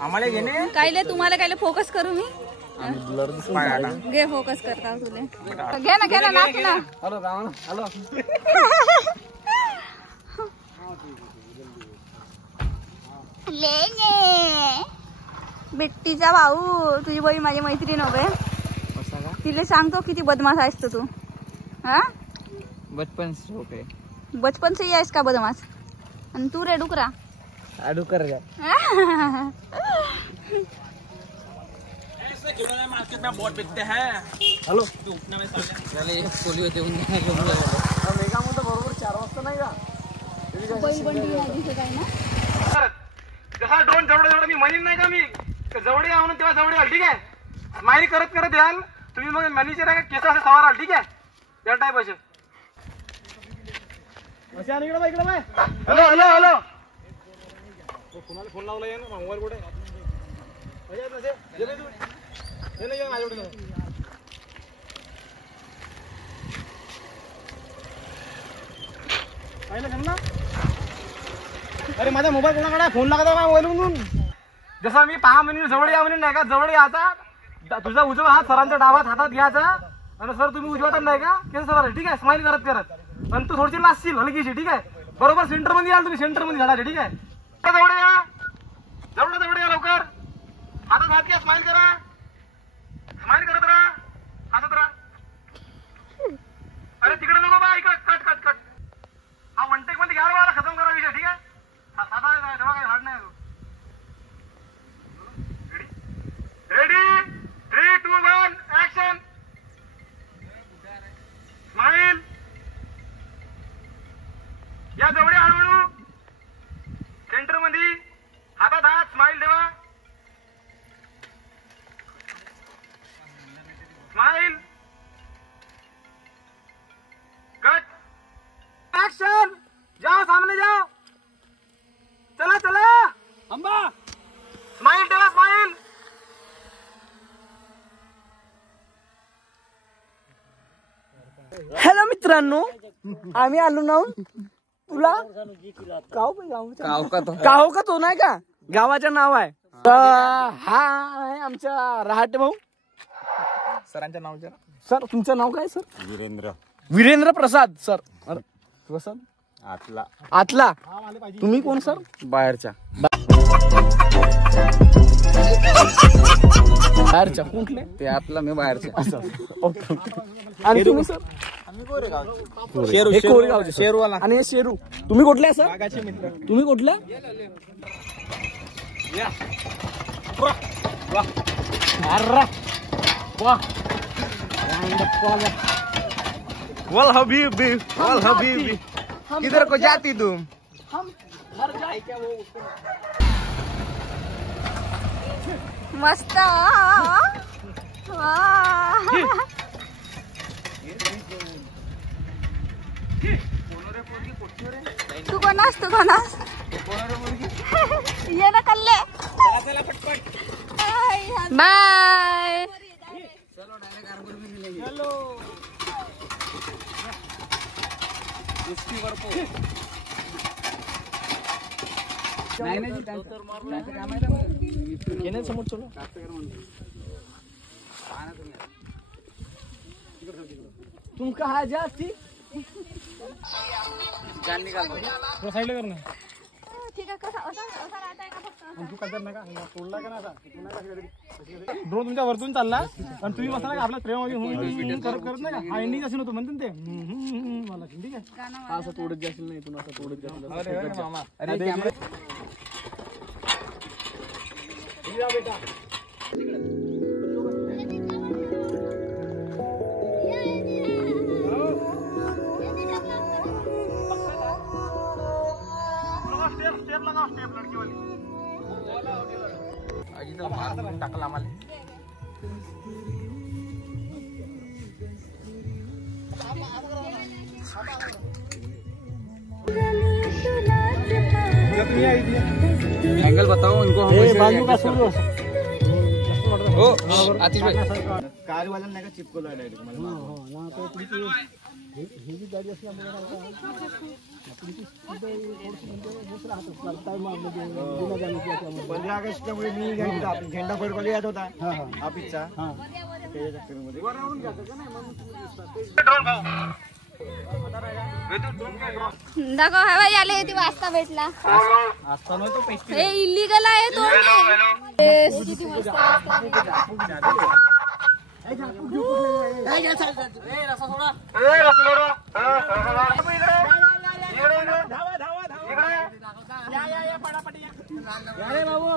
आम्हाला घेणे कायले तुम्हाला कायले फोकस करू मी घे फोकस करता तुले घे ना नाच ना. हॅलो रावण हॅलो बिट्टीचा भाऊ तुझी बरी माझी मैत्रीण हवे तिले सांगतो किती बदमाश आहेस तू. हा बचपन से होते बचपन से ही आहेस का बदमाश. आणि तू रे डुकरा डुकर मार्केट में बहुत बिकते हैं. हॅलो पोली होते मेगा म्हणतो बरोबर 4 वाजता नाही का जसा ड्रोन जवळ मी म्हणीन नाही का मी जवळ या म्हणून तेव्हा जवळ याल ठीक आहे. स्माइल करत करत याल तुम्ही मग मॅनेजर आहे का केस असे सवार आल ठीक आहे. या टाईप असे इकडे बाय हॅलो हॅलो हॅलो कोणाला फोन लावला आहे ना मोबाईल कुठे अरे माझा मोबाईल कोणाकडे फोन लागत आहे मोबाईल म्हणून. जसं मी 5 मिनिट जवळ या म्हणून नाही का जवळ यायचा तुझा उजवा हात सरांच्या डावात हातात घ्यायचा आणि सर तुम्ही उजवा हातात नाही का केस सर ठीक आहे. स्माइल करत करत आणि तू थोडीशी लाजशील हलकीशी ठीक आहे. बरोबर सेंटर मध्ये याल तुम्ही सेंटर मध्ये झाडाचे ठीक आहे. जवळ या जवळ या लवकर हातात हात घ्या स्माइल करा स्माइल करत राहा हसत राहा. अरे तिकडे नको बा इकडे कट कट कट हा वन टेक मध्ये घ्या वाला खतम करा विषय ठीक आहे. साधा तेव्हा काही हार्ड नाही. Ready 3 2 1 action. स्माइल या जवळ हळूहळू सेंटर मध्ये हातात हात स्माइल ठेवा स्माइल कट एक्शन. जाओ सामने जाओ चला चला अंबा स्माइल ठेवा स्माइल. हॅलो मित्रांनो आम्ही आलो ना तुला काहो का तो नाही का गावाचं नाव आहे. हा आहे आमच्या रहाटे भाऊ सरांच्या नावच्या सर. तुमचं नाव काय सर. वीरेंद्र प्रसाद सर. प्रसाद आतला तुम्ही कोण सर. बाहेरच्या कुठले ते आतला मी बाहेरच्या. आणि तुम्ही सर कोरेगावचे शेरूवाला. आणि शेरू तुम्ही कुठले सर. तुम्ही कुठल्या वल हबीबी किधर को जाती तुम. मस्त तू कोणास ये ना कल्ले बाय. समोर चलो तुम कहा जाती साईडला कर ना. ठीक आहे कसा असा राहत आहे का फक्त तू करणार नाही का तोडला का नाही. ड्रोन तुमच्या वरतून चालला आणि तुम्ही बसला का आपल्या प्रेम करत नाही का हा एंडिंग असेल होतं म्हणते ते मला ठीक आहे. असं तोडत जाशील नाही पुन्हा असं तोडत जाशील. बेटा स्टेप लगा स्टेप लड़की वाली आजी तो मार टाकला आम्हाला. एंगल बताओ इनको. आतिश भाई कार वाला नाही का चिपकवला डायरेक्ट मला. पंधरा ऑगस्टमुळे मी झेंडा फडकवला येत होता ऑफिसचा. दाखव हवा याले ती वाजता भेटला हे इलिगल आहे तो किती मस्त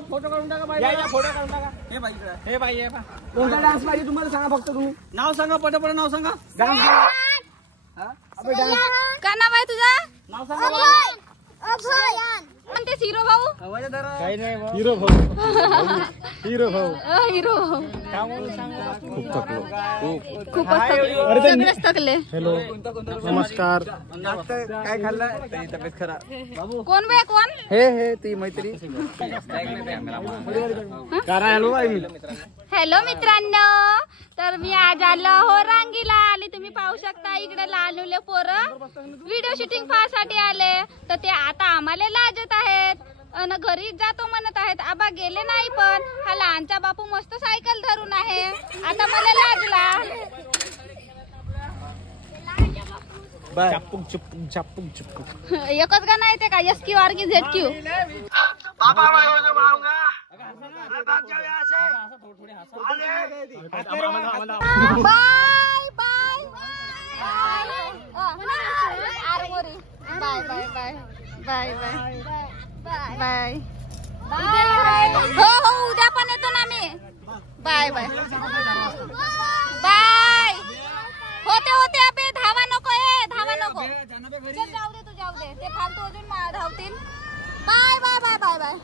फोटो काढून टाका. हे बाई कोणता डान्स पाहिजे तुम्हाला सांगा फक्त. तुम्ही नाव सांगा पटापट नाव सांगा. डान्स काय नाव आहे तुझं? नाव सांगा. म्हणते हिरो भाऊ काही नाही हिरो भाऊ. हिरो भाऊ हिरो खूपच सगळेच थकले. हॅलो नमस्कार. काय खाल्लं? तब्येत खराब. कोण बे कोण? हे ती मैत्री. हॅलो हॅलो मित्रांनो, तर मी आज आलो हो रांगीला आणि तुम्ही पाहू शकता इकडे लहानले पोरं व्हिडिओ शूटिंग पाहण्यासाठी आले. तर ते आता आम्हाला लाजत आहेत आणि घरी जातो म्हणत आहेत. आबा गेले नाही, पण हा लहानचा बापू मस्त सायकल धरून आहे. आता मला लाजला. एकच गाणं आहे ते का SQ R की ZQ? Bye bye Armori. Bye bye bye bye bye bye bye. हो हो उद्या पण येतो ना मी. Bye bye bye. होते होते अबे धावा नको. धावा नको. चल जाऊ दे तू जाऊ दे. ते फालतू अजून धावतील. Bye bye bye bye bye.